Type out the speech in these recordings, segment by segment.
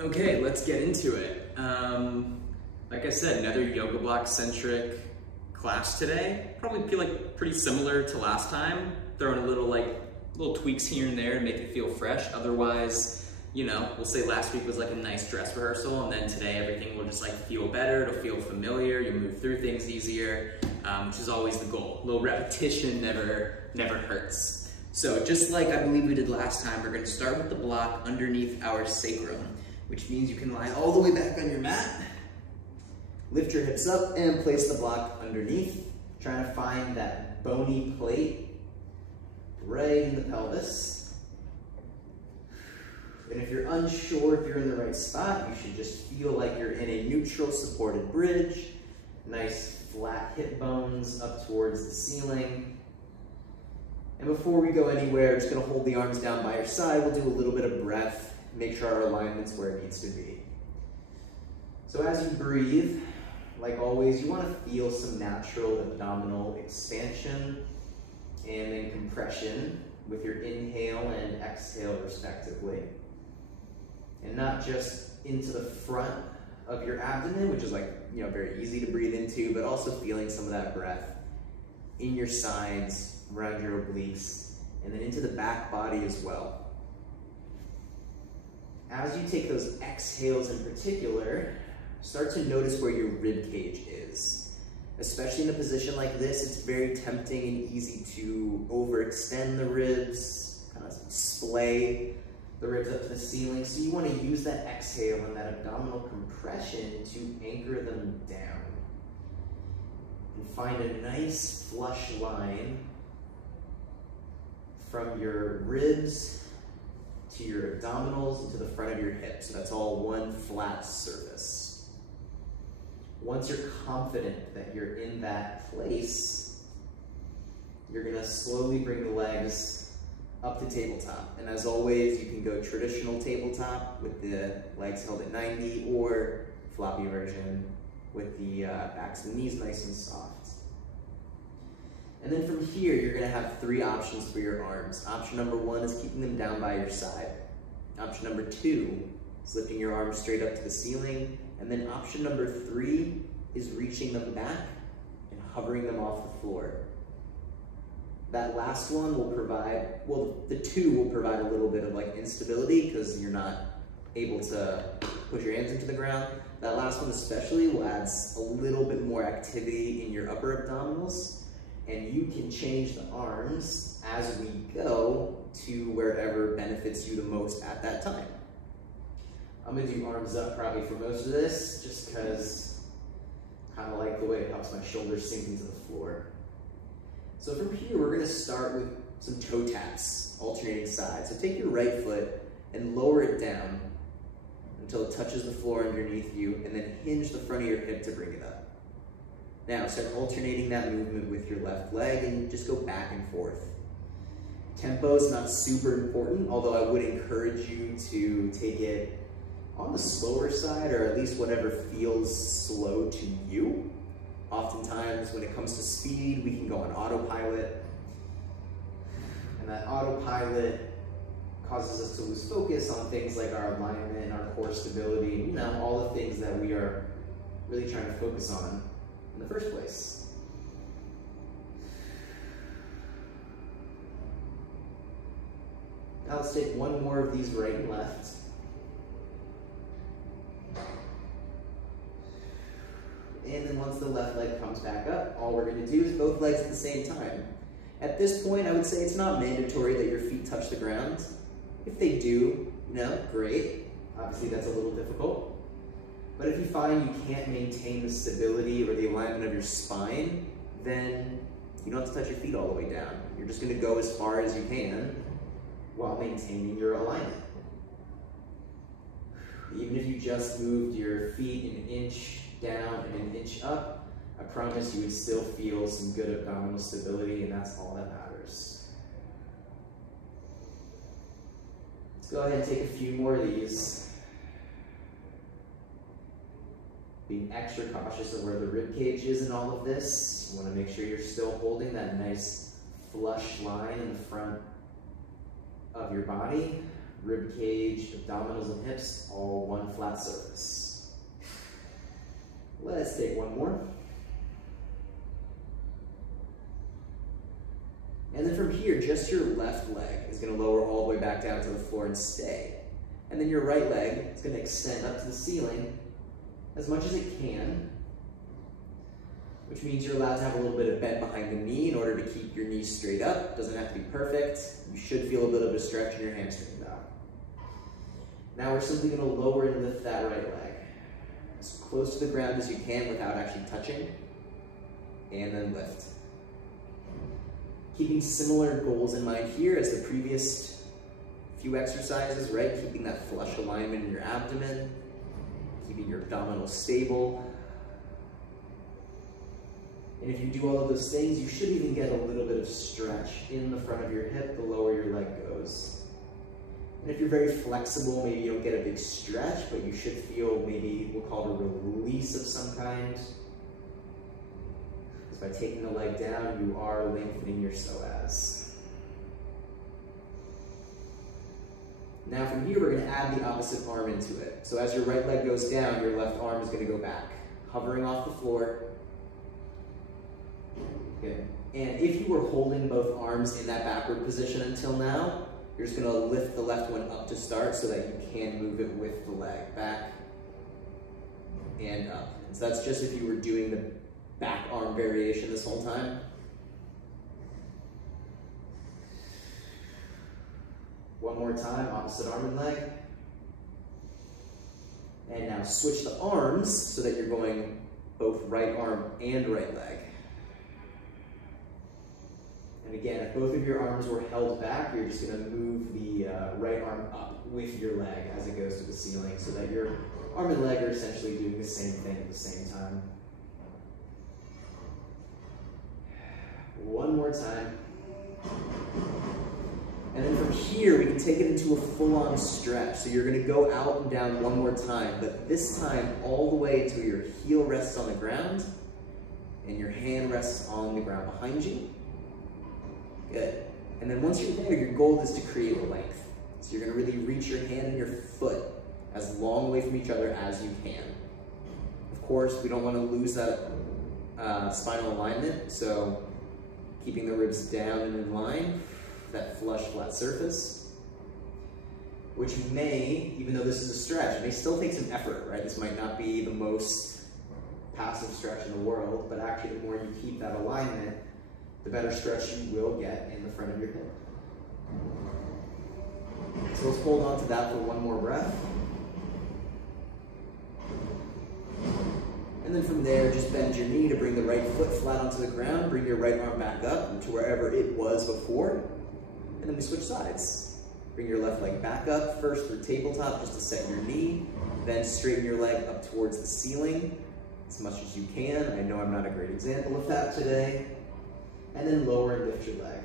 Okay, let's get into it. Like I said, another yoga block centric class today. Probably feel like pretty similar to last time. Throwing a little tweaks here and there to make it feel fresh. Otherwise, you know, we'll say last week was like a nice dress rehearsal, and then today everything will just like feel better. It'll feel familiar. You'll move through things easier, which is always the goal. A little repetition never hurts. So just like I believe we did last time, we're going to start with the block underneath our sacrum, which means you can lie all the way back on your mat. Lift your hips up and place the block underneath, trying to find that bony plate right in the pelvis. And if you're unsure if you're in the right spot, you should just feel like you're in a neutral supported bridge. Nice flat hip bones up towards the ceiling. And before we go anywhere, just gonna hold the arms down by your side. We'll do a little bit of breath, make sure our alignment's where it needs to be. So as you breathe, like always, you want to feel some natural abdominal expansion and then compression with your inhale and exhale respectively. And not just into the front of your abdomen, which is like, you know, very easy to breathe into, but also feeling some of that breath in your sides, around your obliques, and then into the back body as well. As you take those exhales in particular, start to notice where your rib cage is. Especially in a position like this, it's very tempting and easy to overextend the ribs, kind of splay the ribs up to the ceiling. So you want to use that exhale and that abdominal compression to anchor them down. And find a nice flush line from your ribs to your abdominals and to the front of your hips. So that's all one flat surface. Once you're confident that you're in that place, you're gonna slowly bring the legs up to tabletop. And as always, you can go traditional tabletop with the legs held at 90, or floppy version with the backs of the knees nice and soft. And then from here, you're gonna have three options for your arms. Option number one is keeping them down by your side. Option number two is lifting your arms straight up to the ceiling. And then option number three is reaching them back and hovering them off the floor. That last one will provide, well, the two will provide a little bit of like instability because you're not able to put your hands into the ground. That last one especially will add a little bit more activity in your upper abdominals, and you can change the arms as we go to wherever benefits you the most at that time. I'm gonna do arms up probably for most of this, just because I kind of like the way it helps my shoulders sink into the floor. So from here, we're gonna start with some toe taps, alternating sides. So take your right foot and lower it down until it touches the floor underneath you, and then hinge the front of your hip to bring it up. Now start alternating that movement with your left leg and just go back and forth. Tempo is not super important, although I would encourage you to take it on the slower side, or at least whatever feels slow to you. Oftentimes when it comes to speed, we can go on autopilot, and that autopilot causes us to lose focus on things like our alignment, our core stability, you know, all the things that we are really trying to focus on in the first place. Now let's take one more of these right and left. And then once the left leg comes back up, all we're going to do is both legs at the same time. At this point, I would say it's not mandatory that your feet touch the ground. If they do, you know, great. Obviously, that's a little difficult. But if you find you can't maintain the stability or the alignment of your spine, then you don't have to touch your feet all the way down. You're just going to go as far as you can while maintaining your alignment. Even if you just moved your feet an inch down and an inch up, I promise you would still feel some good abdominal stability, and that's all that matters. Let's go ahead and take a few more of these. Being extra cautious of where the rib cage is in all of this. You want to make sure you're still holding that nice flush line in the front of your body, rib cage, abdominals, and hips, all one flat surface. Let's take one more. And then from here, just your left leg is going to lower all the way back down to the floor and stay. And then your right leg is going to extend up to the ceiling as much as it can, which means you're allowed to have a little bit of bend behind the knee in order to keep your knee straight up. Doesn't have to be perfect. You should feel a bit of a stretch in your hamstring though. Now we're simply going to lower and lift that right leg as close to the ground as you can without actually touching, and then lift. Keeping similar goals in mind here as the previous few exercises, right? Keeping that flush alignment in your abdomen, keeping your abdominals stable. And if you do all of those things, you should even get a little bit of stretch in the front of your hip the lower your leg goes. And if you're very flexible, maybe you don't get a big stretch, but you should feel maybe we'll call it a release of some kind. By taking the leg down, you are lengthening your psoas. Now from here, we're going to add the opposite arm into it. So as your right leg goes down, your left arm is going to go back, hovering off the floor. Good. And if you were holding both arms in that backward position until now, you're just going to lift the left one up to start so that you can move it with the leg, back and up. And so that's just if you were doing the back arm variation this whole time. One more time, opposite arm and leg. And now switch the arms so that you're going both right arm and right leg. And again, if both of your arms were held back, you're just going to move the right arm up with your leg as it goes to the ceiling so that your arm and leg are essentially doing the same thing at the same time. One more time. And then from here, we can take it into a full-on stretch. So you're going to go out and down one more time, but this time all the way until your heel rests on the ground and your hand rests on the ground behind you. Good. And then once you're there, your goal is to create a length. So you're going to really reach your hand and your foot as long away from each other as you can. Of course, we don't want to lose that spinal alignment, so keeping the ribs down and in line, that flush, flat surface, which may, even though this is a stretch, it may still take some effort, right? This might not be the most passive stretch in the world, but actually the more you keep that alignment, the better stretch you will get in the front of your hip. So let's hold on to that for one more breath. And then from there, just bend your knee to bring the right foot flat onto the ground, bring your right arm back up to wherever it was before, and then we switch sides. Bring your left leg back up, first through tabletop just to set your knee, then straighten your leg up towards the ceiling as much as you can. I know I'm not a great example of that today. And then lower and lift your leg.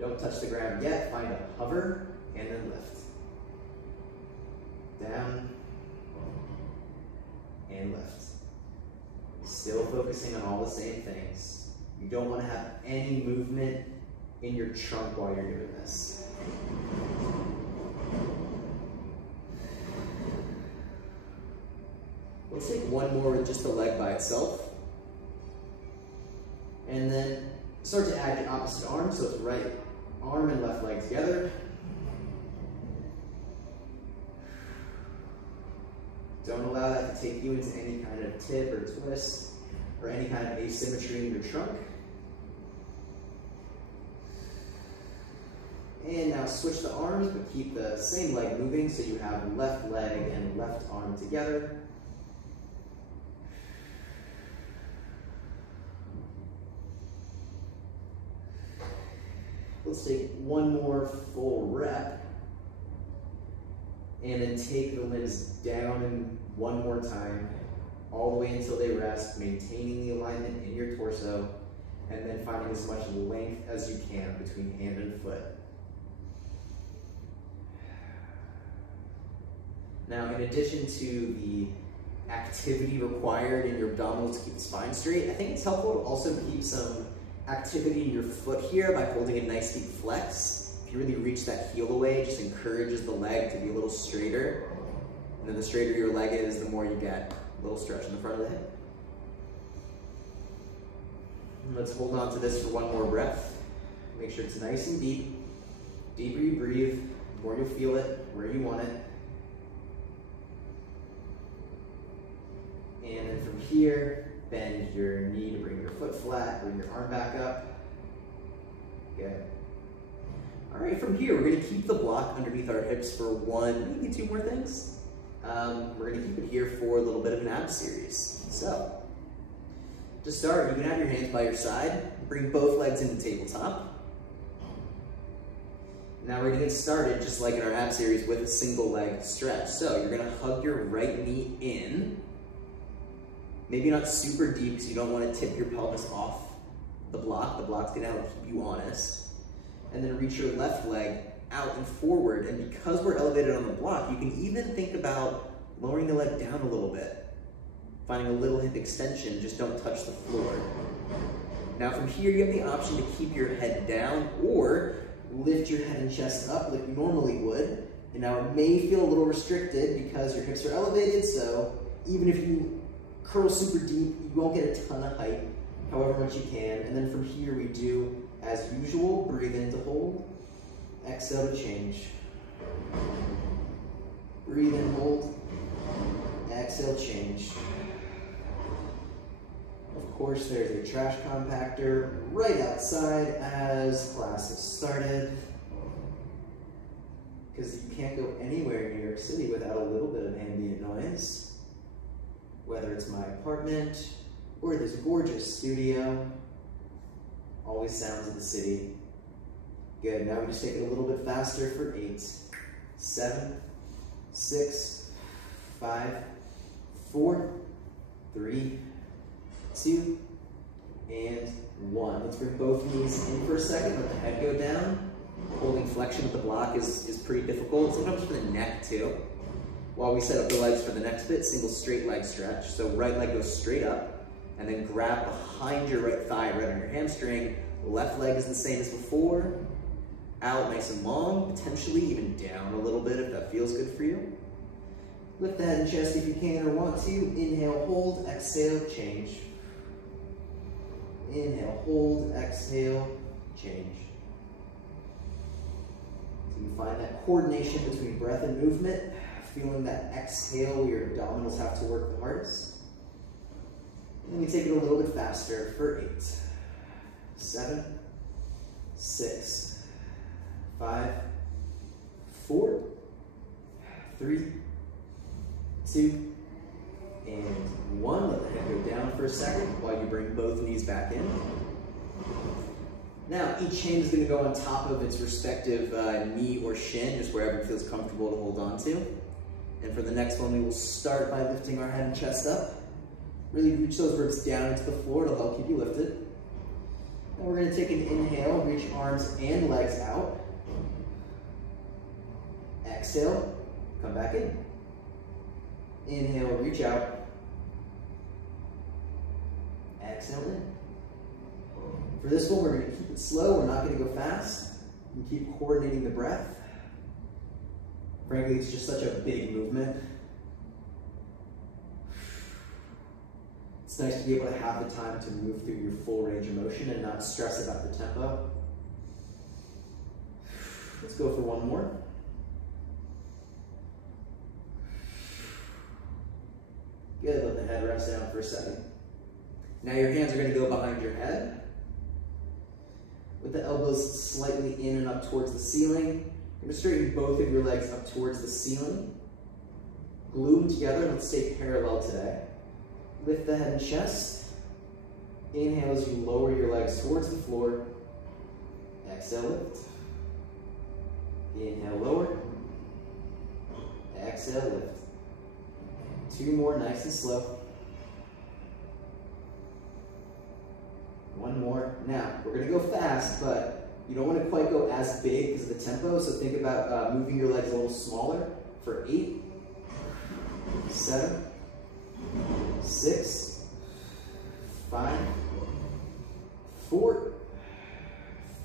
Don't touch the ground yet, find a hover, and then lift. Down, and lift. Still focusing on all the same things. You don't want to have any movement in your trunk while you're doing this. Let's take one more with just the leg by itself. And then start to add your opposite arm, so it's right arm and left leg together. Don't allow that to take you into any kind of tip or twist or any kind of asymmetry in your trunk. And now switch the arms, but keep the same leg moving so you have left leg and left arm together. Let's take one more full rep. And then take the limbs down and one more time, all the way until they rest, maintaining the alignment in your torso, and then finding as much length as you can between hand and foot. Now, in addition to the activity required in your abdominals to keep the spine straight, I think it's helpful to also keep some activity in your foot here by holding a nice deep flex. If If you really reach that heel away, it just encourages the leg to be a little straighter. And then the straighter your leg is, the more you get. A little stretch in the front of the hip. And let's hold on to this for one more breath. Make sure it's nice and deep. The deeper you breathe, the more you'll feel it where you want it. And then from here, bend your knee to bring your foot flat, bring your arm back up. Good. All right, from here, we're gonna keep the block underneath our hips for one, maybe two more things. We're gonna keep it here for a little bit of an ab series. So, to start, you can have your hands by your side, bring both legs into tabletop. Now we're gonna get started, just like in our ab series, with a single leg stretch. So you're gonna hug your right knee in, maybe not super deep because you don't wanna tip your pelvis off the block. The block's gonna help keep you honest. And then reach your left leg out and forward. And because we're elevated on the block, you can even think about lowering the leg down a little bit. Finding a little hip extension, just don't touch the floor. Now from here, you have the option to keep your head down or lift your head and chest up like you normally would. And now it may feel a little restricted because your hips are elevated, so even if you curl super deep, you won't get a ton of height, however much you can. And then from here, we do, as usual, breathe in to hold, exhale to change. Breathe in, hold, exhale, change. Of course, there's a trash compactor right outside as class has started. Because you can't go anywhere in New York City without a little bit of ambient noise. Whether it's my apartment or this gorgeous studio, always sounds of the city. Good, now we just take it a little bit faster for 8, 7, 6, 5, 4, 3, 2, and 1. Let's bring both knees in for a second, let the head go down. Holding flexion with the block is pretty difficult, sometimes for the neck too. While we set up the legs for the next bit, single straight leg stretch. So right leg goes straight up, and then grab behind your right thigh, right on your hamstring. Left leg is the same as before. Out nice and long, potentially even down a little bit if that feels good for you. Lift the head and chest if you can or want to. Inhale, hold, exhale, change. Inhale, hold, exhale, change. So you find that coordination between breath and movement, feeling that exhale where your abdominals have to work the hardest. And then we take it a little bit faster for 8, 7, 6, 5, 4, 3, 2, and 1. Let the head go down for a second while you bring both knees back in. Now, each hand is going to go on top of its respective knee or shin, just wherever it feels comfortable to hold on to. And for the next one, we will start by lifting our head and chest up. Really reach those ribs down into the floor. It'll help keep you lifted. And we're going to take an inhale, reach arms and legs out. Exhale, come back in. Inhale, reach out. Exhale in. For this one, we're going to keep it slow. We're not going to go fast. We keep coordinating the breath. Frankly, it's just such a big movement. It's nice to be able to have the time to move through your full range of motion and not stress about the tempo. Let's go for one more. Good, let the head rest down for a second. Now your hands are going to go behind your head, with the elbows slightly in and up towards the ceiling. You're going to straighten both of your legs up towards the ceiling. Glue them together. Let's stay parallel today. Lift the head and chest. Inhale as you lower your legs towards the floor. Exhale, lift. Inhale, lower. Exhale, lift. 2 more, nice and slow. 1 more. Now, we're going to go fast, but you don't want to quite go as big because of the tempo, so think about moving your legs a little smaller for 8, 7, 6, 5, 4,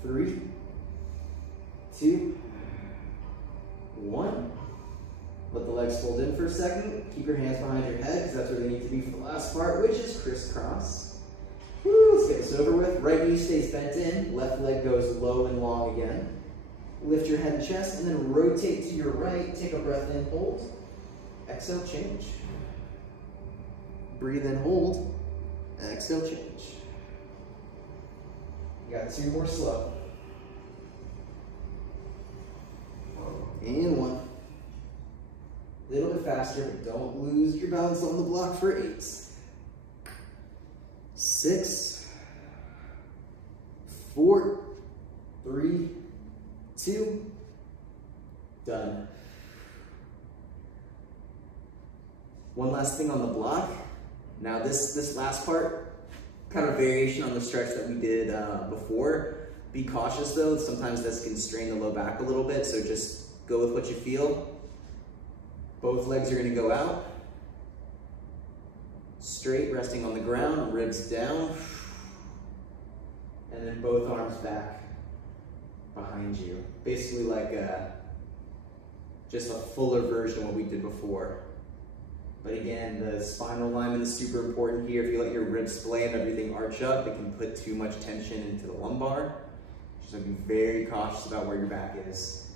3, 2, 1. Let the legs fold in for a second. Keep your hands behind your head because that's where they need to be for the last part, which is crisscross. Woo, let's get this over with. Right knee stays bent in. Left leg goes low and long again. Lift your head and chest and then rotate to your right. Take a breath in, hold. Exhale, change. Breathe in, hold. Exhale, change. You got 2 more slow. And 1. A little bit faster, but don't lose your balance on the block for 8. 6, 4, 3, 2, done. One last thing on the block. Now this last part, kind of variation on the stretch that we did before. Be cautious though, sometimes this can strain the low back a little bit, so just go with what you feel. Both legs are going to go out. Straight, resting on the ground, ribs down. And then both arms back behind you. Basically like just a fuller version of what we did before. But again, the spinal alignment is super important here. If you let your ribs splay and everything arch up, it can put too much tension into the lumbar. So be very cautious about where your back is.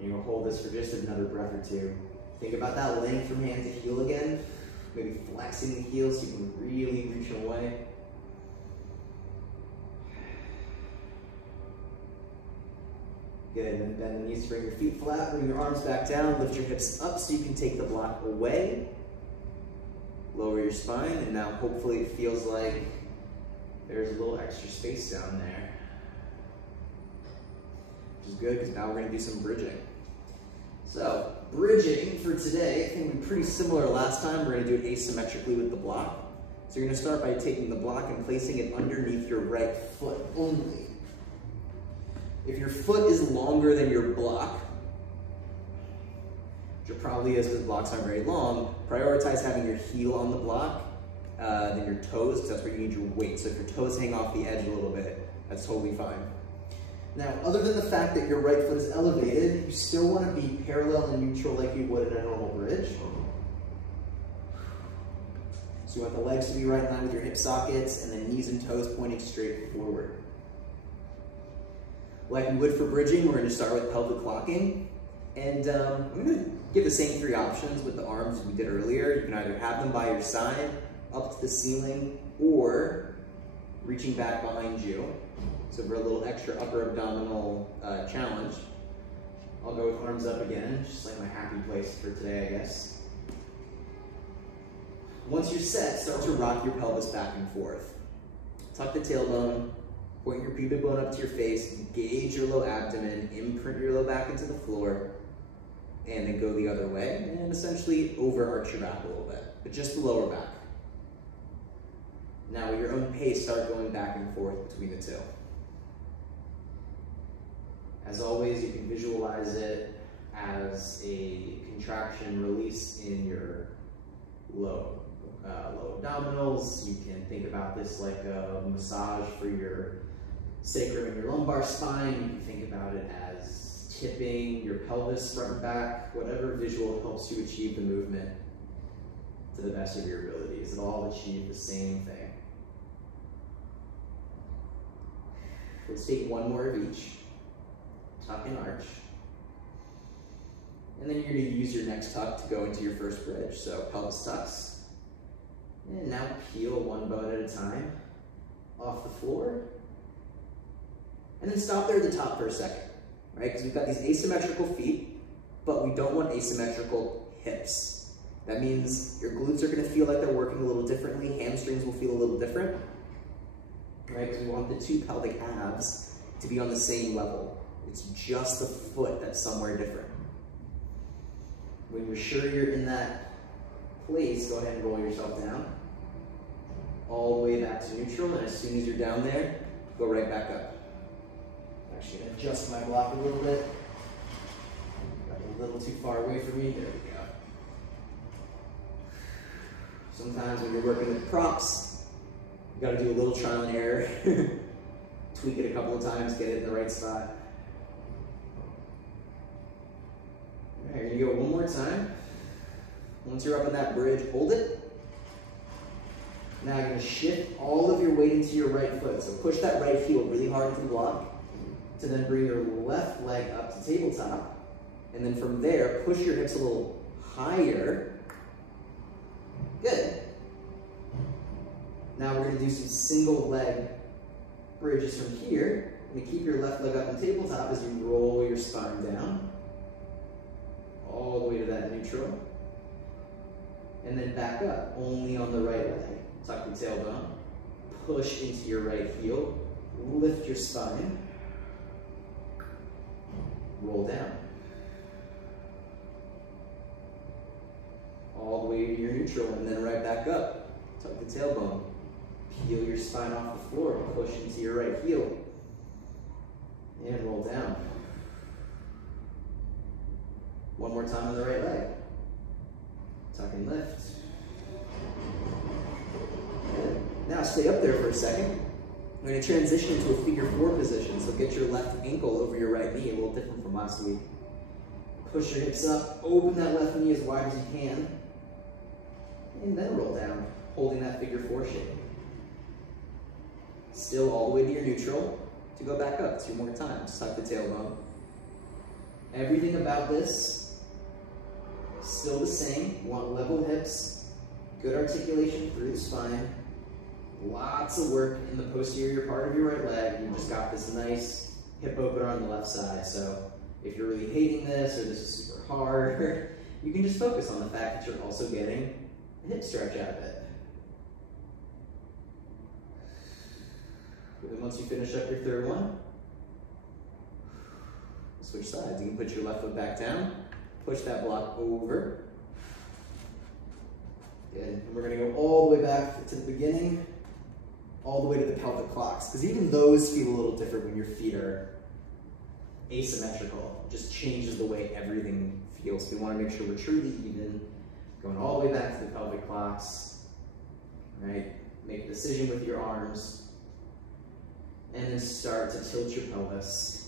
And you'll hold this for just another breath or 2. Think about that length from hand to heel again. Maybe flexing the heels so you can really reach away. Good, and then bend the knees, bring your feet flat, bring your arms back down, lift your hips up so you can take the block away. Lower your spine, and now hopefully it feels like there's a little extra space down there. Which is good, because now we're going to do some bridging. So, bridging for today, I think will be pretty similar last time. We're going to do it asymmetrically with the block. So you're going to start by taking the block and placing it underneath your right foot only. If your foot is longer than your block, which it probably is because blocks aren't very long, prioritize having your heel on the block than your toes, because that's where you need your weight. So if your toes hang off the edge a little bit, that's totally fine. Now, other than the fact that your right foot is elevated, you still want to be parallel and neutral like you would in a normal bridge. So you want the legs to be right in line with your hip sockets and the knees and toes pointing straight forward. Like we would for bridging, we're going to start with pelvic locking. And I'm going to give the same 3 options with the arms as we did earlier. You can either have them by your side, up to the ceiling, or reaching back behind you. So for a little extra upper abdominal challenge, I'll go with arms up again, just like my happy place for today, I guess. Once you're set, start to rock your pelvis back and forth. Tuck the tailbone, point your pubic bone up to your face, engage your low abdomen, imprint your low back into the floor, and then go the other way, and essentially overarch your back a little bit, but just the lower back. Now at your own pace, start going back and forth between the 2. As always, you can visualize it as a contraction release in your low abdominals. You can think about this like a massage for your sacrum and your lumbar spine. You can think about it as tipping your pelvis front and back, whatever visual helps you achieve the movement to the best of your abilities. It'll all achieve the same thing. Let's take 1 more of each. Tuck and arch. And then you're going to use your next tuck to go into your first bridge. So pelvis tucks. And now peel 1 bone at a time off the floor. And then stop there at the top for a second, right? Because we've got these asymmetrical feet, but we don't want asymmetrical hips. That means your glutes are going to feel like they're working a little differently. Hamstrings will feel a little different, right? Because we want the 2 pelvic halves to be on the same level. It's just the foot that's somewhere different. When you're sure you're in that place, go ahead and roll yourself down. All the way back to neutral, and as soon as you're down there, go right back up. I'm actually going to adjust my block a little bit. Got a little too far away from me. There we go. Sometimes when you're working with props, you got to do a little trial and error. Tweak it a couple of times, get it in the right spot. more time. Once you're up on that bridge, hold it. Now you're going to shift all of your weight into your right foot. So push that right heel really hard into the block to then bring your left leg up to tabletop. And then from there, push your hips a little higher. Good. Now we're going to do some single leg bridges from here. You're going to keep your left leg up on tabletop as you roll your spine down. All the way to that neutral. And then back up, only on the right leg. Tuck the tailbone. Push into your right heel. Lift your spine. Roll down. All the way to your neutral, and then right back up. Tuck the tailbone. Peel your spine off the floor. Push into your right heel. And roll down. One more time on the right leg. Tuck and lift. Good. Now stay up there for a second. We're going to transition into a figure 4 position. So get your left ankle over your right knee, a little different from last week. Push your hips up, open that left knee as wide as you can. And then roll down, holding that figure 4 shape. Still all the way to your neutral. To go back up 2 more times. Tuck the tailbone. Everything about this, still the same. You want level hips, good articulation through the spine. Lots of work in the posterior part of your right leg. You just got this nice hip opener on the left side. So if you're really hating this or this is super hard, you can just focus on the fact that you're also getting a hip stretch out of it. And once you finish up your third one, switch sides. You can put your left foot back down, push that block over. Good. And we're going to go all the way back to the beginning, all the way to the pelvic clocks, because even those feel a little different when your feet are asymmetrical. It just changes the way everything feels. We want to make sure we're truly even. Going all the way back to the pelvic clocks, right? Make a decision with your arms. And then start to tilt your pelvis.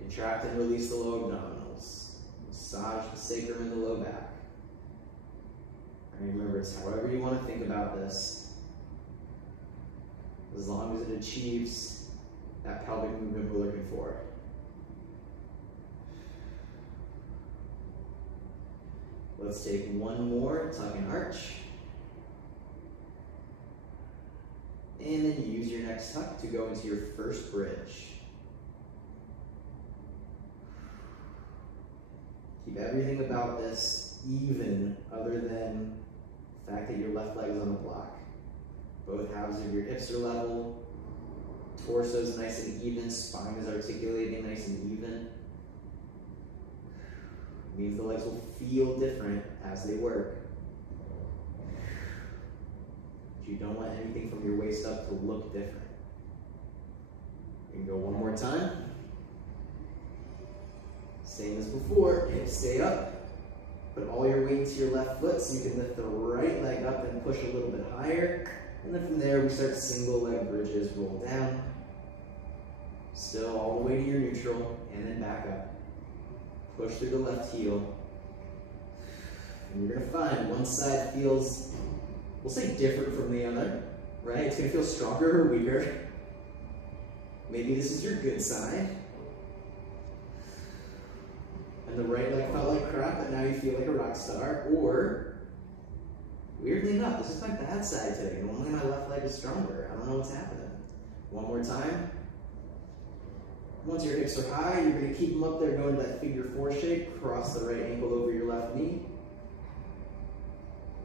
Contract and release the low abdominals. Massage the sacrum and the low back. And remember, it's however you want to think about this. As long as it achieves that pelvic movement we're looking for. Let's take one more, tuck and arch. And then use your next tuck to go into your first bridge. Keep everything about this even, other than the fact that your left leg is on the block. Both halves of your hips are level, torso is nice and even, spine is articulating nice and even. It means the legs will feel different as they work. You don't want anything from your waist up to look different. You can go one more time. Same as before, hips stay up. Put all your weight to your left foot so you can lift the right leg up and push a little bit higher. And then from there, we start single leg bridges, roll down. Still all the way to your neutral, and then back up. Push through the left heel. And you're gonna find one side feels, we'll say different from the other, right? It's gonna feel stronger or weaker. Maybe this is your good side. And the right leg felt like crap, but now you feel like a rock star. Or, weirdly enough, this is my bad side today. Normally my left leg is stronger. I don't know what's happening. One more time. Once your hips are high, you're gonna keep them up there, going to that figure 4 shape. Cross the right ankle over your left knee.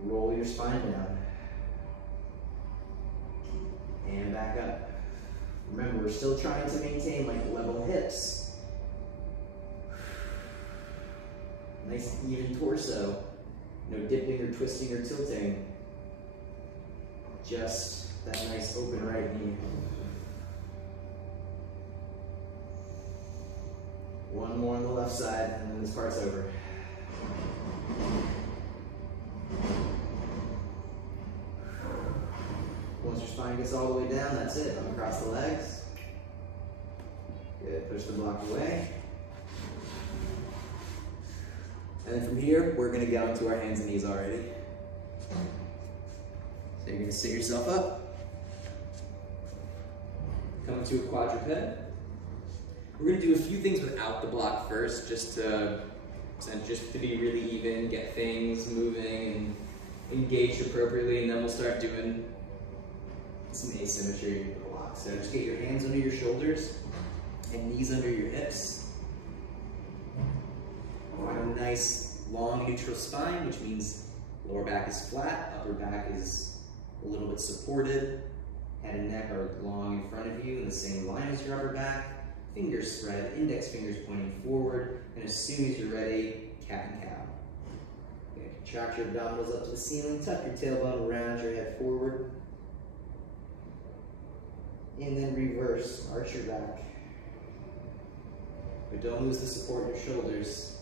Roll your spine down. And back up. Remember, we're still trying to maintain like level hips. Nice even torso. No dipping or twisting or tilting. Just that nice open right knee. One more on the left side, and then this part's over. Once your spine gets all the way down, that's it. Up across the legs. Good. Push the block away. And then from here, we're gonna go into our hands and knees already. So you're gonna sit yourself up, come into a quadruped. We're gonna do a few things without the block first, just to be really even, get things moving and engaged appropriately, and then we'll start doing some asymmetry with the block. So just get your hands under your shoulders and knees under your hips. Find a nice long neutral spine, which means lower back is flat, upper back is a little bit supported, head and neck are long in front of you in the same line as your upper back, fingers spread, index fingers pointing forward, and as soon as you're ready, cat and cow. Okay, contract your abdominals up to the ceiling, tuck your tailbone around your head forward, and then reverse, arch your back. But don't lose the support in your shoulders.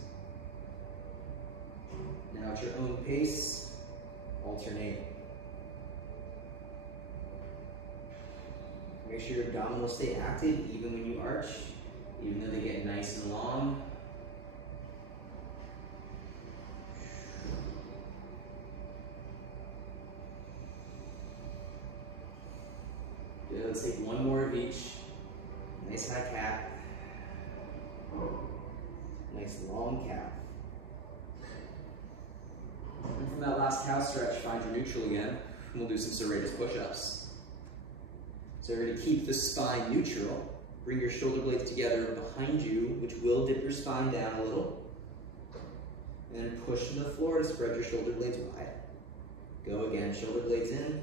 Now at your own pace, alternate. Make sure your abdominals stay active even when you arch, even though they get nice and long. Good, let's take one more of each. Nice high calf. Nice long calf. And from that last cow stretch, find your neutral again, and we'll do some serratus push-ups. So we're going to keep the spine neutral. Bring your shoulder blades together behind you, which will dip your spine down a little. And then push to the floor to spread your shoulder blades wide. Go again, shoulder blades in.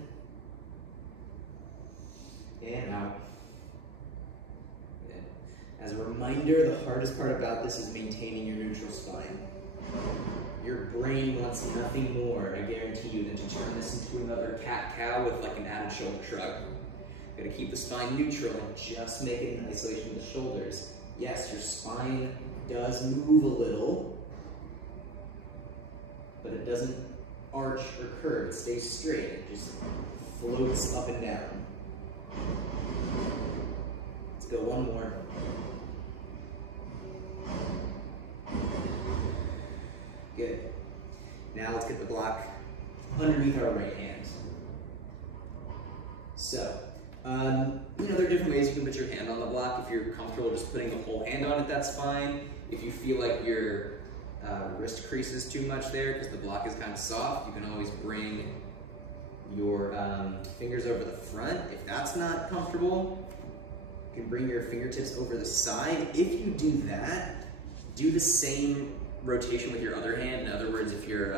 And out. Good. As a reminder, the hardest part about this is maintaining your neutral spine. Your brain wants nothing more, I guarantee you, than to turn this into another cat-cow with like an added shoulder shrug. You're gonna keep the spine neutral and just make it in isolation with the shoulders. Yes, your spine does move a little, but it doesn't arch or curve. It stays straight. It just floats up and down. Let's go one more. Good. Now let's get the block underneath our right hand. So, there are different ways you can put your hand on the block. If you're comfortable just putting the whole hand on it, that's fine. If you feel like your wrist creases too much there because the block is kind of soft, you can always bring your fingers over the front. If that's not comfortable, you can bring your fingertips over the side. If you do that, do the same rotation with your other hand. In other words, if your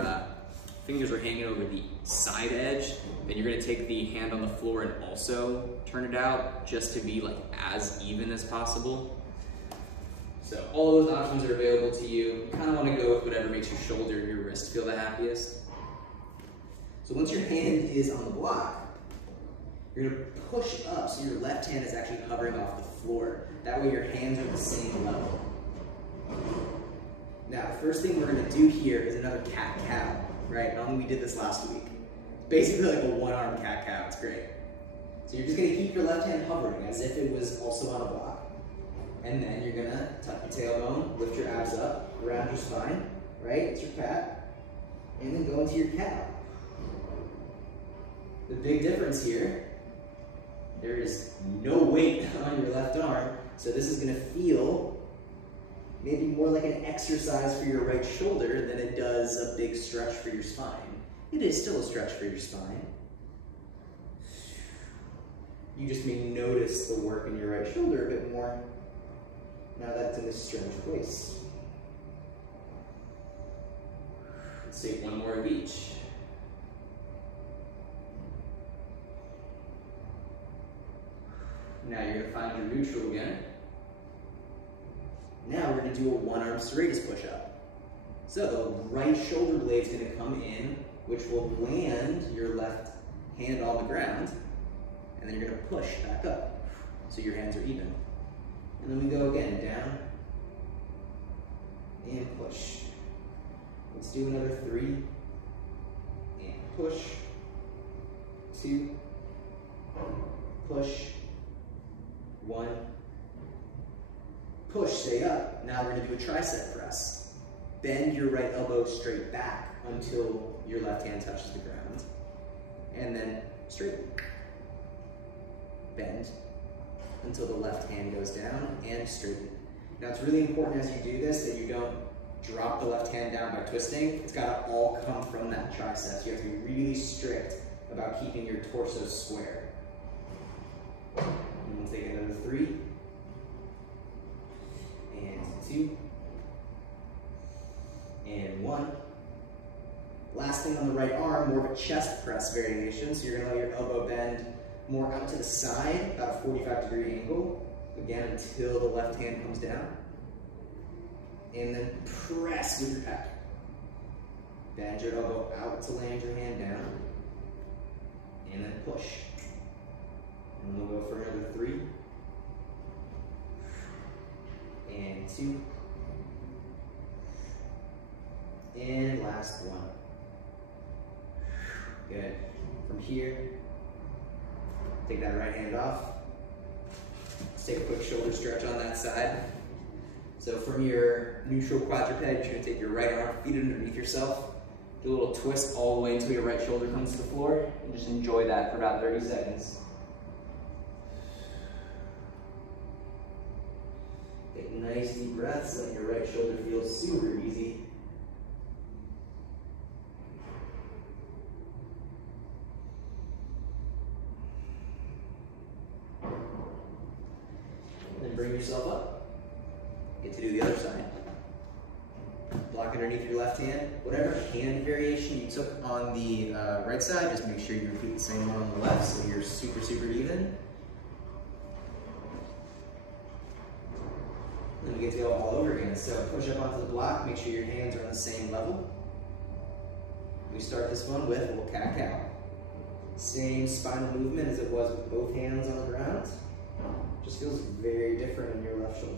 fingers are hanging over the side edge, then you're going to take the hand on the floor and also turn it out just to be like as even as possible. So all of those options are available to you. You kind of want to go with whatever makes your shoulder and your wrist feel the happiest. So once your hand is on the block, you're going to push up so your left hand is actually hovering off the floor. That way your hands are at the same level. Now, the first thing we're going to do here is another cat-cow, right? We did this last week. Basically like a one-arm cat-cow. It's great. So you're just going to keep your left hand hovering as if it was also on a block. And then you're going to tuck your tailbone, lift your abs up around your spine, right? It's your cat. And then go into your cow. The big difference here, there is no weight on your left arm, so this is going to feel maybe more like an exercise for your right shoulder than it does a big stretch for your spine. It is still a stretch for your spine. You just may notice the work in your right shoulder a bit more now that it's in this strange place. Let's take one more of each. Now you're going to find your neutral again. Now we're going to do a one-arm serratus push-up. So the right shoulder blade is going to come in, which will land your left hand on the ground, and then you're going to push back up so your hands are even. And then we go again, down and push. Let's do another 3 and push, 2, push, 1, push, stay up. Now we're going to do a tricep press. bend your right elbow straight back until your left hand touches the ground. And then straighten. Bend until the left hand goes down and straighten. Now it's really important as you do this that you don't drop the left hand down by twisting. It's got to all come from that tricep. You have to be really strict about keeping your torso square. And we'll take another 3. And 2. And 1. Last thing on the right arm, more of a chest press variation. So you're going to let your elbow bend more out to the side, about a 45-degree angle. Again, until the left hand comes down. And then press with your pec. Bend your elbow out to land your hand down. And then push. And we'll go for another 3. And 2. And last 1. Good. From here, take that right hand off. Let's take a quick shoulder stretch on that side. So from your neutral quadruped, you're going to take your right arm, feet underneath yourself, do a little twist all the way until your right shoulder comes to the floor, and just enjoy that for about 30 seconds. Take nice deep breaths, let your right shoulder feel super easy. And then bring yourself up. Get to do the other side. Block underneath your left hand. Whatever hand variation you took on the right side, just make sure you repeat the same one on the left so you're super, super even. Then we get to go all over again. So push up onto the block, make sure your hands are on the same level. We start this one with a little cat-cow. Same spinal movement as it was with both hands on the ground. Just feels very different in your left shoulder.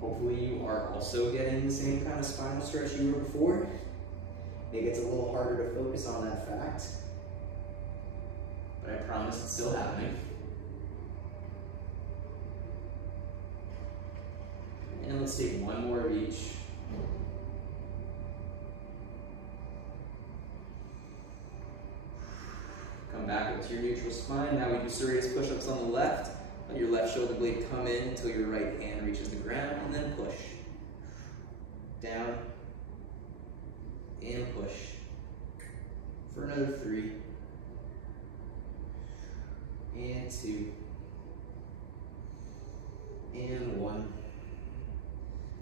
Hopefully you are also getting the same kind of spinal stretch you were before. Maybe it's a little harder to focus on that fact, but I promise it's still happening. And let's take one more of each. Come back up to your neutral spine. Now we do serratus push-ups on the left. Let your left shoulder blade come in until your right hand reaches the ground, and then push. Down, and push. For another 3, and 2, and 1.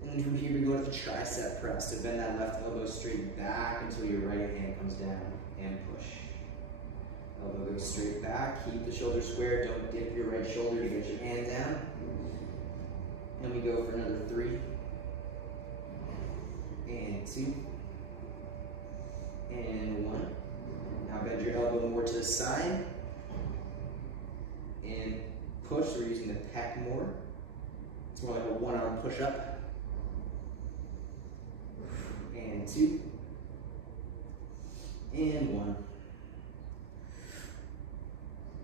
And then from here we go to the tricep press to bend that left elbow straight back until your right hand comes down, and push. Elbow goes straight back, keep the shoulder square, don't dip your right shoulder to get your hand down. And we go for another 3, and 2, and 1. Now bend your elbow more to the side, and push, so we're using the pec more. It's more like a one-arm push-up. And 2, and 1.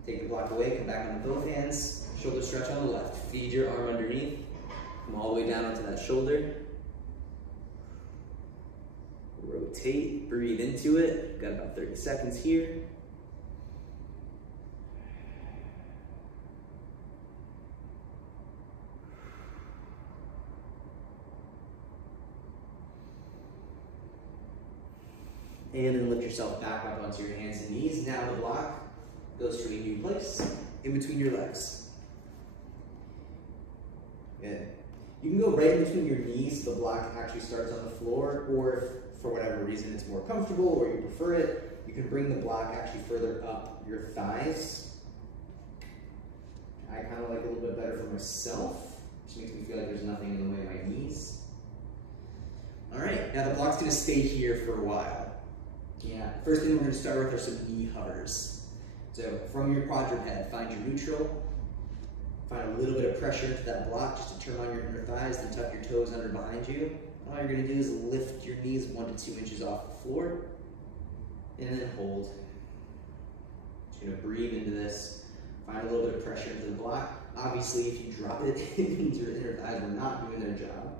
Take the block away, come back on both hands, shoulder stretch on the left. Feed your arm underneath, come all the way down onto that shoulder. Rotate, breathe into it. Got about 30 seconds here. And then lift yourself back up onto your hands and knees. Now the block goes to a new place in between your legs. Good. You can go right in between your knees so the block actually starts on the floor, or if for whatever reason it's more comfortable or you prefer it, you can bring the block actually further up your thighs. I kind of like it a little bit better for myself, which makes me feel like there's nothing in the way of my knees. All right, now the block's gonna stay here for a while. Yeah, first thing we're gonna start with are some knee hovers. So from your quadruped, find your neutral, find a little bit of pressure into that block just to turn on your inner thighs, then tuck your toes under behind you. All you're gonna do is lift your knees 1 to 2 inches off the floor, and then hold. Just gonna breathe into this, find a little bit of pressure into the block. Obviously, if you drop it, it means your inner thighs are not doing their job.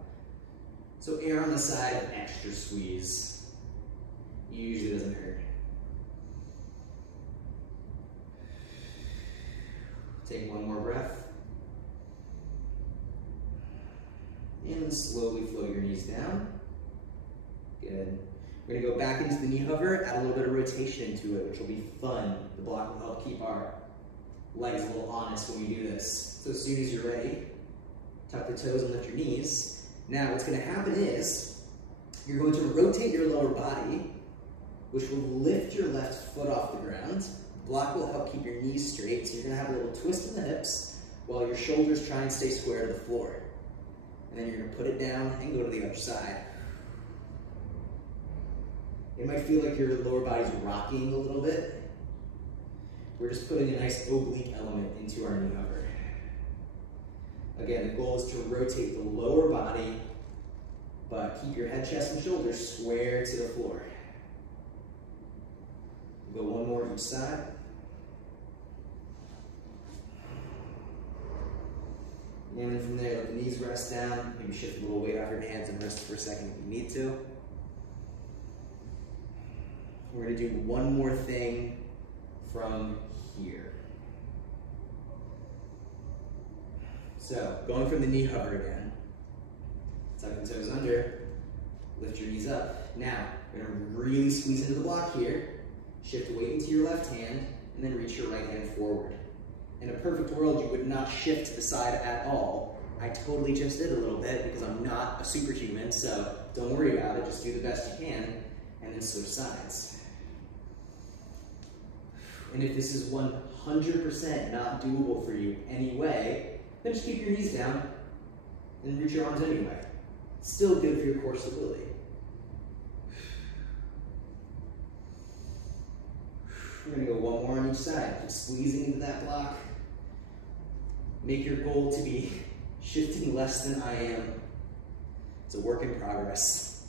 So err on the side of extra squeeze. Usually doesn't hurt. Take one more breath. And slowly float your knees down. Good. We're gonna go back into the knee hover, add a little bit of rotation into it, which will be fun. The block will help keep our legs a little honest when we do this. So as soon as you're ready, tuck the toes and lift your knees. Now what's gonna happen is, you're going to rotate your lower body, which will lift your left foot off the ground. The block will help keep your knees straight, so you're gonna have a little twist in the hips, while your shoulders try and stay square to the floor. And then you're gonna put it down and go to the other side. It might feel like your lower body's rocking a little bit. We're just putting a nice oblique element into our knee hover. Again, the goal is to rotate the lower body, but keep your head, chest, and shoulders square to the floor. We'll go one more each side. And then from there, let the knees rest down. Maybe shift a little weight off your hands and wrists for a second if you need to. We're going to do one more thing from here. So, going from the knee hover again. Tuck the toes under, lift your knees up. Now, we're going to really squeeze into the block here. Shift weight into your left hand, and then reach your right hand forward. In a perfect world, you would not shift to the side at all. I totally just did a little bit because I'm not a superhuman, so don't worry about it. Just do the best you can, and then switch sides. And if this is 100% not doable for you anyway, then just keep your knees down and reach your arms anyway. Still good for your core stability. We're going to go one more on each side. Keep squeezing into that block. Make your goal to be shifting less than I am. It's a work in progress.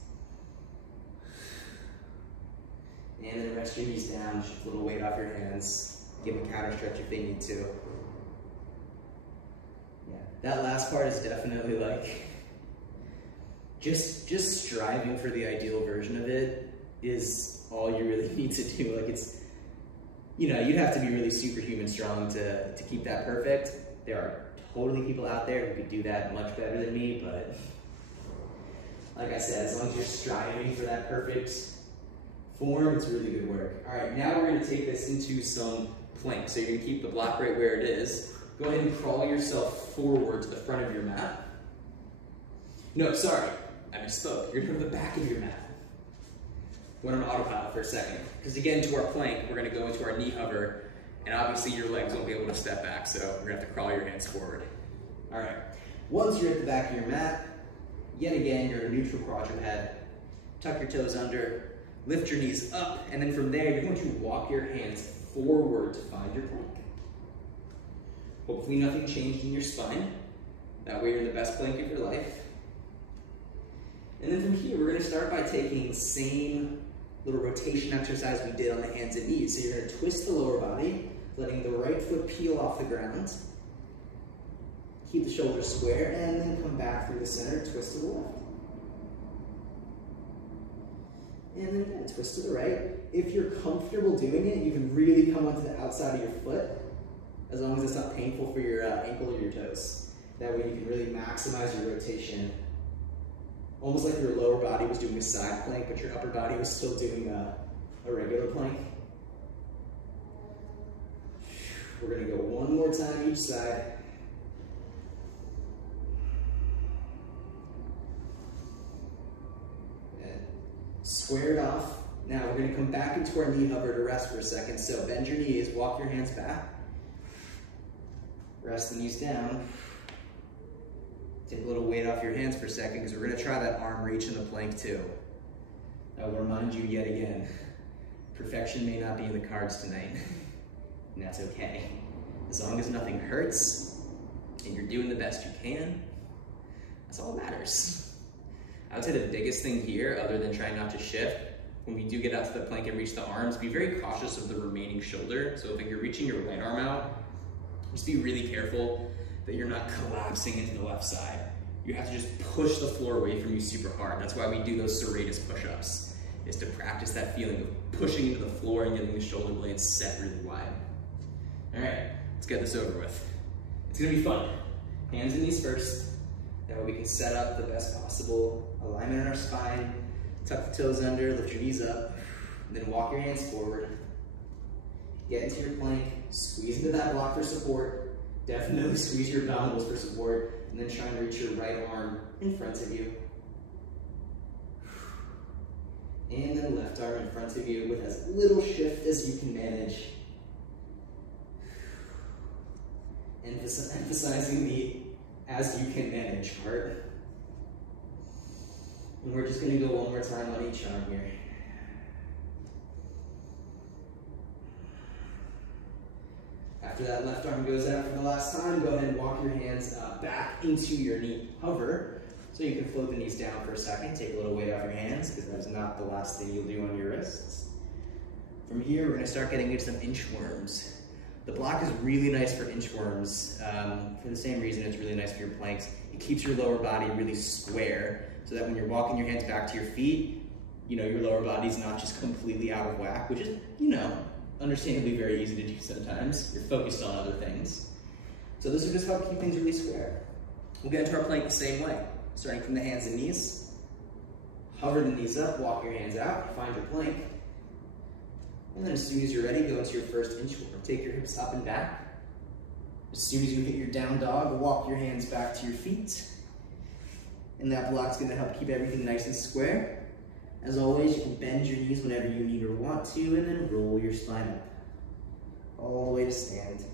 And then rest your knees down, shift a little weight off your hands. Give them a counter stretch if they need to. Yeah, that last part is definitely like, just striving for the ideal version of it is all you really need to do. Like it's, you know, you'd have to be really superhuman strong to keep that perfect. There are totally people out there who could do that much better than me, but like I said, as long as you're striving for that perfect form, it's really good work. All right, now we're going to take this into some plank. So you're going to keep the block right where it is. Go ahead and crawl yourself forward to the front of your mat. No, sorry, I misspoke. You're going to go to the back of your mat. Went on autopilot for a second. Because to get into our plank, we're going to go into our knee hover, and obviously your legs won't be able to step back, so we're going to have to crawl your hands forward. All right, once you're at the back of your mat, yet again, you're in a neutral quadrant. Tuck your toes under, lift your knees up, and then from there, you're going to walk your hands forward to find your plank. Hopefully nothing changed in your spine. That way you're in the best plank of your life. And then from here, we're going to start by taking the same little rotation exercise we did on the hands and knees. So you're going to twist the lower body, letting the right foot peel off the ground. Keep the shoulders square, and then come back through the center, twist to the left. And then again, twist to the right. If you're comfortable doing it, you can really come onto the outside of your foot, as long as it's not painful for your ankle or your toes. That way you can really maximize your rotation. Almost like your lower body was doing a side plank, but your upper body was still doing a regular plank. We're going to go one more time each side. And square it off. Now we're going to come back into our knee hover to rest for a second. So bend your knees, walk your hands back. Rest the knees down. Take a little weight off your hands for a second because we're going to try that arm reach in the plank too. I will remind you yet again, perfection may not be in the cards tonight, and that's okay. As long as nothing hurts and you're doing the best you can, that's all that matters. I would say the biggest thing here, other than trying not to shift, when we do get out to the plank and reach the arms, be very cautious of the remaining shoulder. So if you're reaching your right arm out, just be really careful that you're not collapsing into the left side. you have to just push the floor away from you super hard. That's why we do those serratus push-ups, is to practice that feeling of pushing into the floor and getting the shoulder blades set really wide. All right, let's get this over with. It's gonna be fun. Hands and knees first. That way we can set up the best possible alignment in our spine. Tuck the toes under, lift your knees up, and then walk your hands forward. Get into your plank, squeeze into that block for support. Definitely squeeze your abdominals for support, and then try and reach your right arm in front of you. And then left arm in front of you with as little shift as you can manage. Emphasizing the as you can manage part. And we're just going to go one more time on each arm here. After that left arm goes out for the last time, go ahead and walk your hands back into your knee hover. So you can float the knees down for a second, take a little weight off your hands, because that's not the last thing you'll do on your wrists. From here, we're going to start getting into some inchworms. The block is really nice for inchworms for the same reason it's really nice for your planks. It keeps your lower body really square, so that when you're walking your hands back to your feet, you know, your lower body's not just completely out of whack, which is, you know, understandably very easy to do sometimes. You're focused on other things. So this will just help keep things really square. We'll get into our plank the same way, starting from the hands and knees. Hover the knees up, walk your hands out, find your plank. And then as soon as you're ready, go into your first inchworm. Take your hips up and back. As soon as you hit your down dog, walk your hands back to your feet. And that block's gonna help keep everything nice and square. As always, you can bend your knees whenever you need or want to, and then roll your spine up. All the way to stand.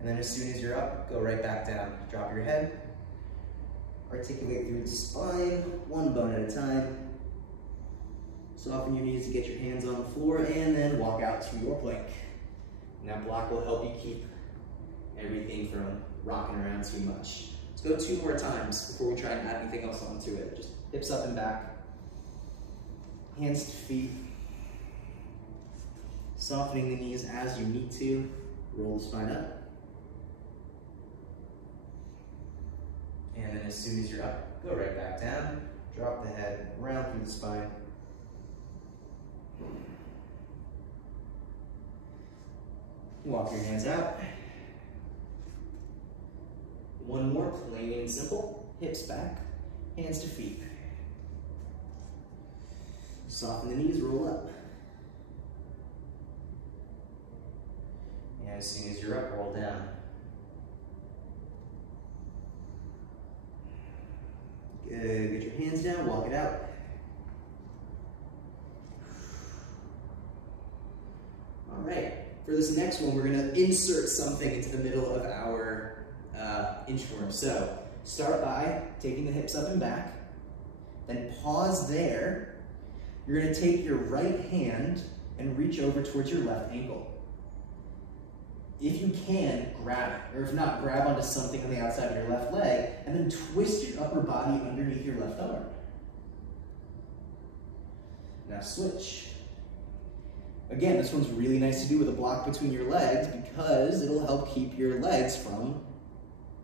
And then as soon as you're up, go right back down. Drop your head. Articulate through the spine, one bone at a time. Soften your knees to get your hands on the floor, and then walk out to your plank. And that block will help you keep everything from rocking around too much. Let's go 2 more times before we try and add anything else onto it. Just hips up and back. Hands to feet. Softening the knees as you need to. Roll the spine up. And then as soon as you're up, go right back down. Drop the head, round through the spine. Walk your hands out. One more, plain and simple. Hips back, hands to feet. Soften the knees, roll up. And as soon as you're up, roll down. Good. Get your hands down, walk it out. All right. For this next one, we're going to insert something into the middle of our inchworm. So start by taking the hips up and back, then pause there. You're going to take your right hand and reach over towards your left ankle. If you can, grab it, or if not, grab onto something on the outside of your left leg, and then twist your upper body underneath your left arm. Now switch. Again, this one's really nice to do with a block between your legs because it'll help keep your legs from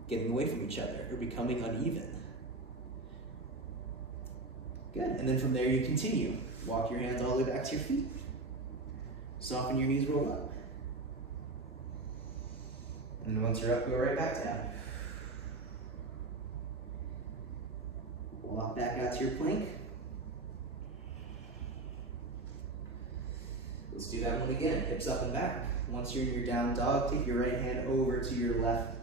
getting away from each other or becoming uneven. Good, and then from there you continue. Walk your hands all the way back to your feet. Soften your knees, roll up. And then once you're up, go right back down. Walk back out to your plank. Let's do that one again. Hips up and back. Once you're in your down dog, take your right hand over to your left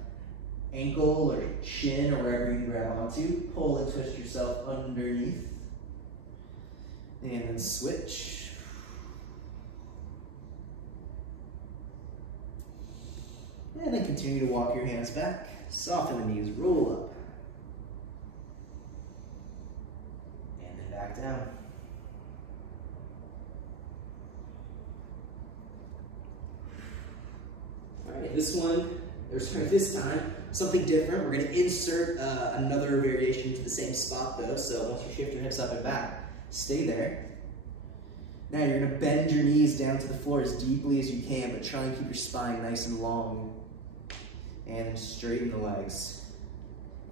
ankle or shin or wherever you can grab onto. Pull and twist yourself underneath. And then switch. And then continue to walk your hands back. Soften the knees, roll up. And then back down. All right, this time, something different. We're going to insert another variation into the same spot though. So once you shift your hips up and back, stay there. Now you're going to bend your knees down to the floor as deeply as you can, but try and keep your spine nice and long. And straighten the legs.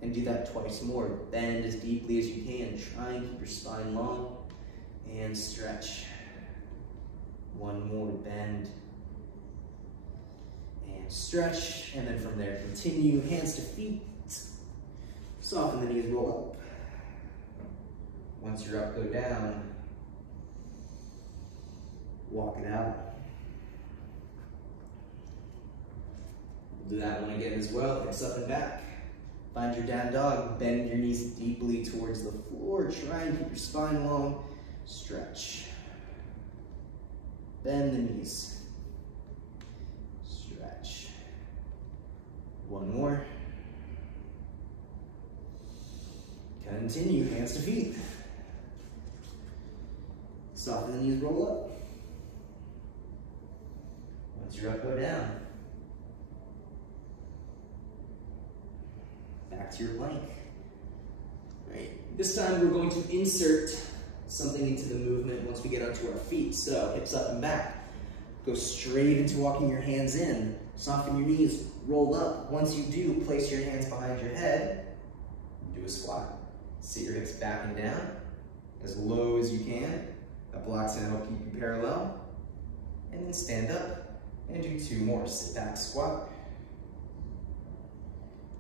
And do that twice more. Bend as deeply as you can. Try and keep your spine long. And stretch. One more, bend. And stretch. And then from there, continue, hands to feet. Soften the knees, roll up. Once you're up, go down. Walk it out. We'll do that one again as well. Hips up and back. Find your down dog. Bend your knees deeply towards the floor. Try and keep your spine long. Stretch. Bend the knees. Stretch. One more. Continue, hands to feet. Soften the knees, roll up. Once you're up, go down. Back to your plank. All right, this time we're going to insert something into the movement once we get onto our feet. So hips up and back. Go straight into walking your hands in. Soften your knees, roll up. Once you do, place your hands behind your head. Do a squat. Sit your hips back and down as low as you can. That block's gonna help keep you parallel. And then stand up and do two more. Sit back, squat.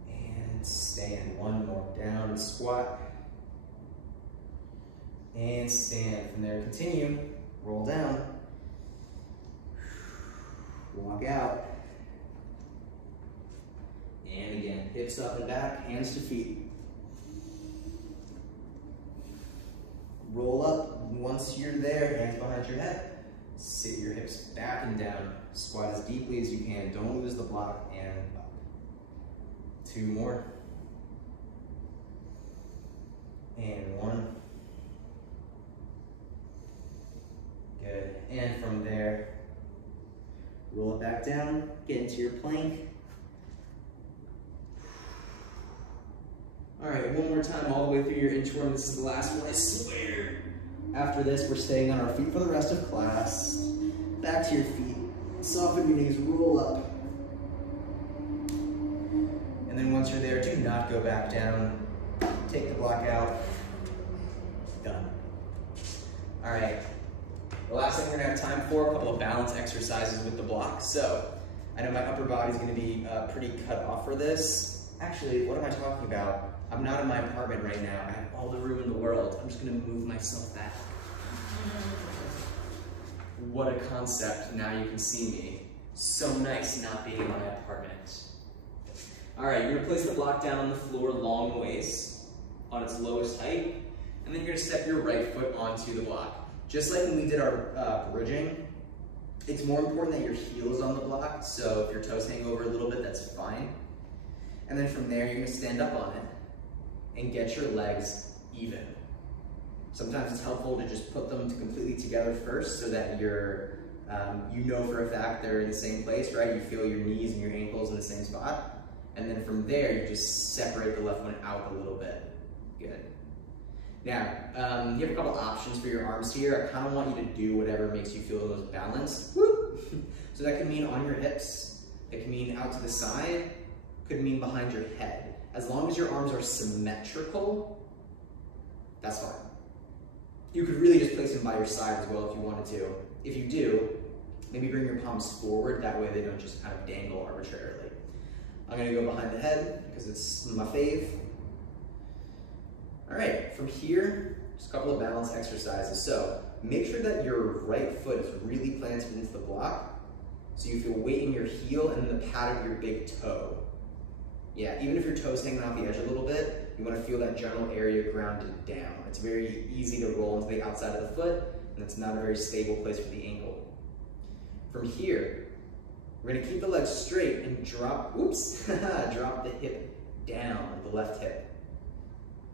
And stand. One more. Down and squat. And stand. From there, continue. Roll down. Walk out. And again, hips up and back, hands to feet. Roll up. Once you're there, hands behind your head. Sit your hips back and down. Squat as deeply as you can. Don't lose the block, and up. Two more. And one. Good. And from there, roll it back down. Get into your plank. All right, one more time, all the way through your inchworm. This is the last one, I swear. After this, we're staying on our feet for the rest of class. Back to your feet. Soften your knees, roll up. And then once you're there, do not go back down. Take the block out. Done. All right, the last thing we're gonna have time for, a couple of balance exercises with the block. So, I know my upper body's gonna be pretty cut off for this. Actually, what am I talking about? I'm not in my apartment right now. I have all the room in the world. I'm just gonna move myself back. What a concept, now you can see me. So nice not being in my apartment. All right, you're gonna place the block down on the floor long ways, on its lowest height, and then you're gonna step your right foot onto the block. Just like when we did our bridging, it's more important that your heel is on the block, so if your toes hang over a little bit, that's fine. And then from there, you're gonna stand up on it and get your legs even. Sometimes it's helpful to just put them completely together first so that you're, you know for a fact they're in the same place, right? You feel your knees and your ankles in the same spot. And then from there, you just separate the left one out a little bit. Good. Now, you have a couple options for your arms here. I kind of want you to do whatever makes you feel the most balanced. Woo! So that can mean on your hips. It can mean out to the side. Could mean behind your head. As long as your arms are symmetrical, that's fine. You could really just place them by your side as well if you wanted to. If you do, maybe bring your palms forward, that way they don't just kind of dangle arbitrarily. I'm gonna go behind the head because it's my fave. All right, from here, just a couple of balance exercises. So make sure that your right foot is really planted into the block so you feel weight in your heel and the pad of your big toe. Yeah, even if your toe's hanging off the edge a little bit, you want to feel that general area grounded down. It's very easy to roll into the outside of the foot, and it's not a very stable place for the ankle. From here, we're going to keep the legs straight and drop, whoops, drop the hip down, the left hip.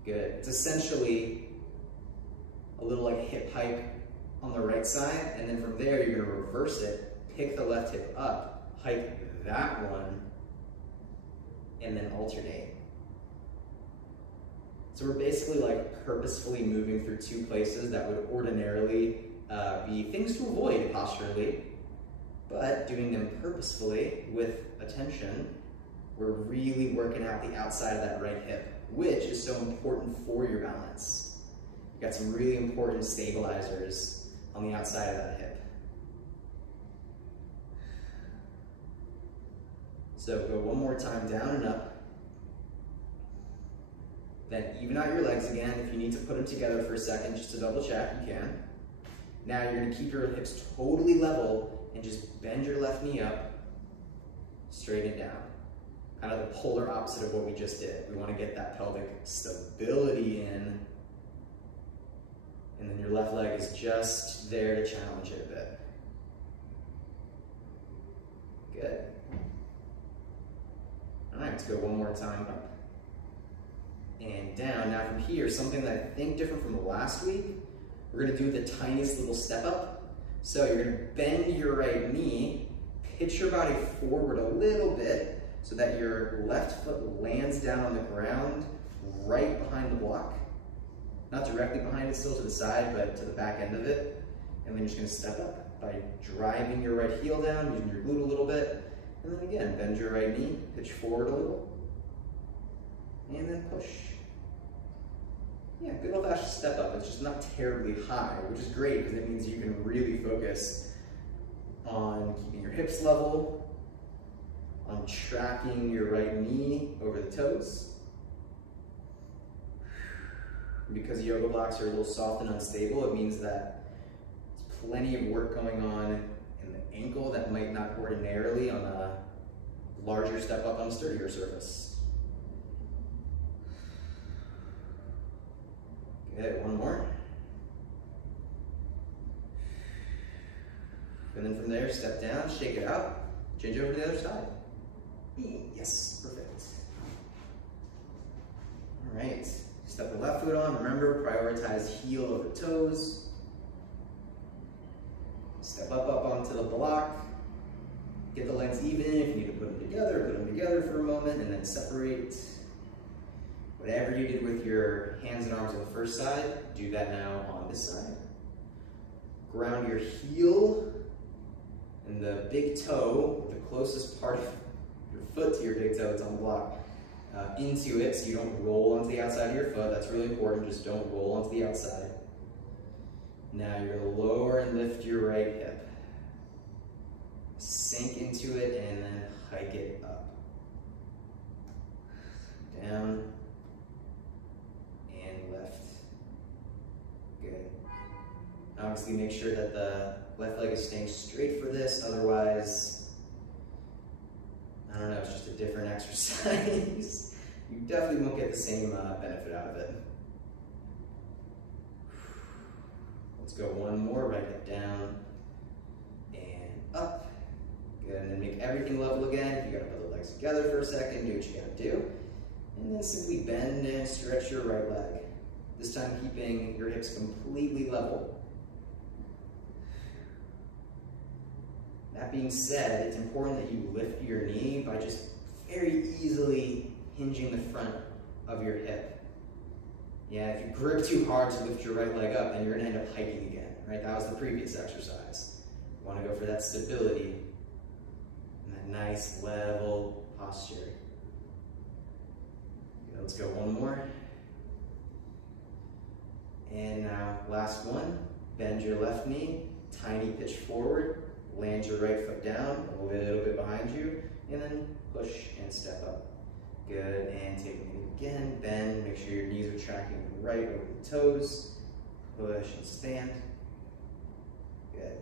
Good. It's essentially a little like hip hike on the right side, and then from there, you're going to reverse it, pick the left hip up, hike that one, and then alternate. So we're basically like purposefully moving through two places that would ordinarily be things to avoid posturally, but doing them purposefully with attention, we're really working out the outside of that right hip. which is so important for your balance. You've got some really important stabilizers on the outside of that hip. So go one more time, down and up. Then even out your legs again. If you need to put them together for a second just to double check, you can. Now you're going to keep your hips totally level and just bend your left knee up, straighten it down. Kind of the polar opposite of what we just did. We want to get that pelvic stability in, and then your left leg is just there to challenge it a bit. Good. All right, let's go one more time up and down. Now from here, something that I think different from last week, we're going to do the tiniest little step up. So you're going to bend your right knee, pitch your body forward a little bit so that your left foot lands down on the ground right behind the block. Not directly behind it, still to the side, but to the back end of it. And then you're just going to step up by driving your right heel down, using your glute a little bit. And then again, bend your right knee, pitch forward a little, and then push. Yeah, good old-fashioned step up. It's just not terribly high, which is great because it means you can really focus on keeping your hips level, on tracking your right knee over the toes. Because yoga blocks are a little soft and unstable, it means that there's plenty of work going on in the ankle that might not ordinarily on a larger step up on a sturdier surface. Good, one more. And then from there, step down, shake it out, change over to the other side. Yes, perfect. All right, step the left foot on. Remember, prioritize heel over toes. Step up onto the block. Get the legs even. If you need to put them together for a moment, and then separate. Whatever you did with your hands and arms on the first side, do that now on this side. Ground your heel and the big toe, the closest part of your foot to your big toe, it's on the block, into it so you don't roll onto the outside of your foot. That's really important, just don't roll onto the outside. Now you're going to lower and lift your right hip. Sink into it and then hike it up. Down and left. Good. Obviously make sure that the left leg is staying straight for this, otherwise, I don't know, it's just a different exercise. You definitely won't get the same benefit out of it. Let's go one more, right hip down and up. Good, and then make everything level again. If you gotta put the legs together for a second, do what you gotta do. And then simply bend and stretch your right leg. This time keeping your hips completely level. That being said, it's important that you lift your knee by just very easily hinging the front of your hip. Yeah, if you grip too hard to lift your right leg up, then you're gonna end up hiking again, right? That was the previous exercise. You wanna go for that stability and that nice level posture. Okay, let's go one more. And now, last one, bend your left knee, tiny pitch forward, land your right foot down, a little bit behind you, and then push and step up. Good, and take it again, bend, make sure your knees are tracking right over the toes, push and stand. Good.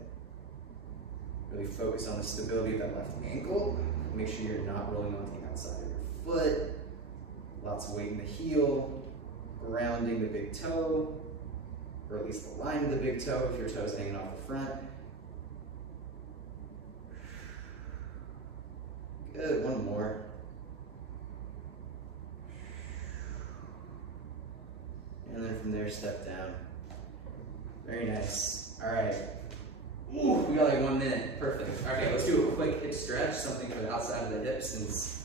Really focus on the stability of that left ankle. Make sure you're not rolling onto the outside of your foot. Lots of weight in the heel, grounding the big toe, or at least the line of the big toe if your toe's hanging off the front. Good, one more. And then from there, step down. Very nice. All right. Ooh, we got like 1 minute. Perfect. Okay, let's do a quick hip stretch, something for the outside of the hip, since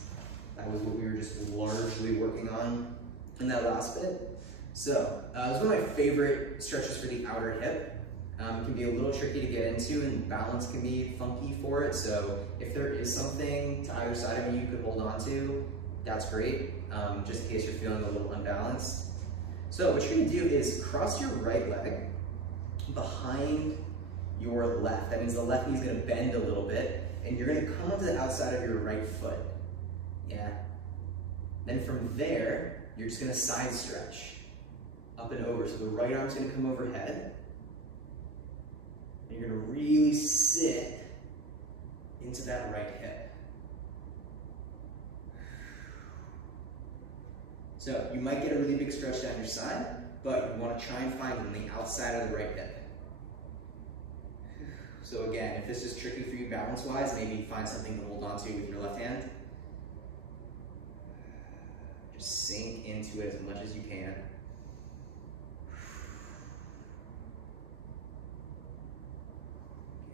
that was what we were just largely working on in that last bit. So, it's one of my favorite stretches for the outer hip. It can be a little tricky to get into, and balance can be funky for it. So if there is something to either side of you could hold on to, that's great, just in case you're feeling a little unbalanced. So what you're gonna do is cross your right leg behind your left. That means the left knee's gonna bend a little bit, and you're gonna come to the outside of your right foot. Yeah. Then from there, you're just gonna side stretch up and over. So the right arm's gonna come overhead, and you're gonna really sit into that right hip. So you might get a really big stretch down your side, but you want to try and find it on the outside of the right hip. So again, if this is tricky for you balance-wise, maybe find something to hold on to with your left hand. Just sink into it as much as you can.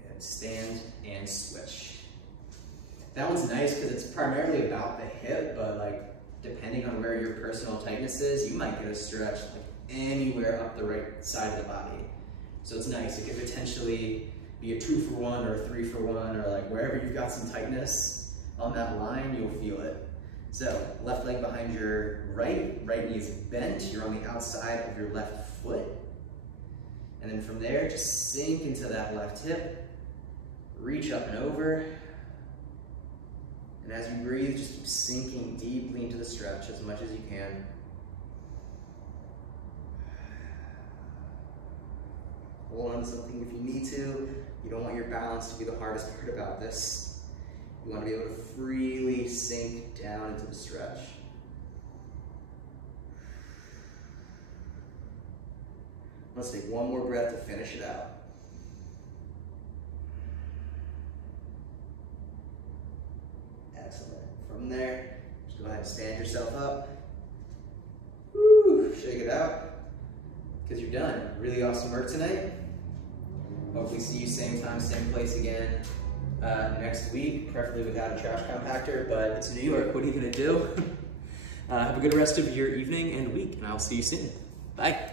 Good. Stand and switch. That one's nice because it's primarily about the hip, but like depending on where your personal tightness is, you might get a stretch like anywhere up the right side of the body. So it's nice. It could potentially be a 2-for-1 or a 3-for-1, or like wherever you've got some tightness on that line, you'll feel it. So left leg behind your right knee is bent, you're on the outside of your left foot. And then from there, just sink into that left hip, reach up and over. And as you breathe, just keep sinking deeply into the stretch as much as you can. Hold on to something if you need to. You don't want your balance to be the hardest part about this. You want to be able to freely sink down into the stretch. Let's take one more breath to finish it out. Excellent. From there, just go ahead and stand yourself up. Woo, shake it out, because you're done. Really awesome work tonight. Hopefully see you same time, same place again next week, preferably without a trash compactor, but it's New York, what are you gonna do? Have a good rest of your evening and week, and I'll see you soon. Bye.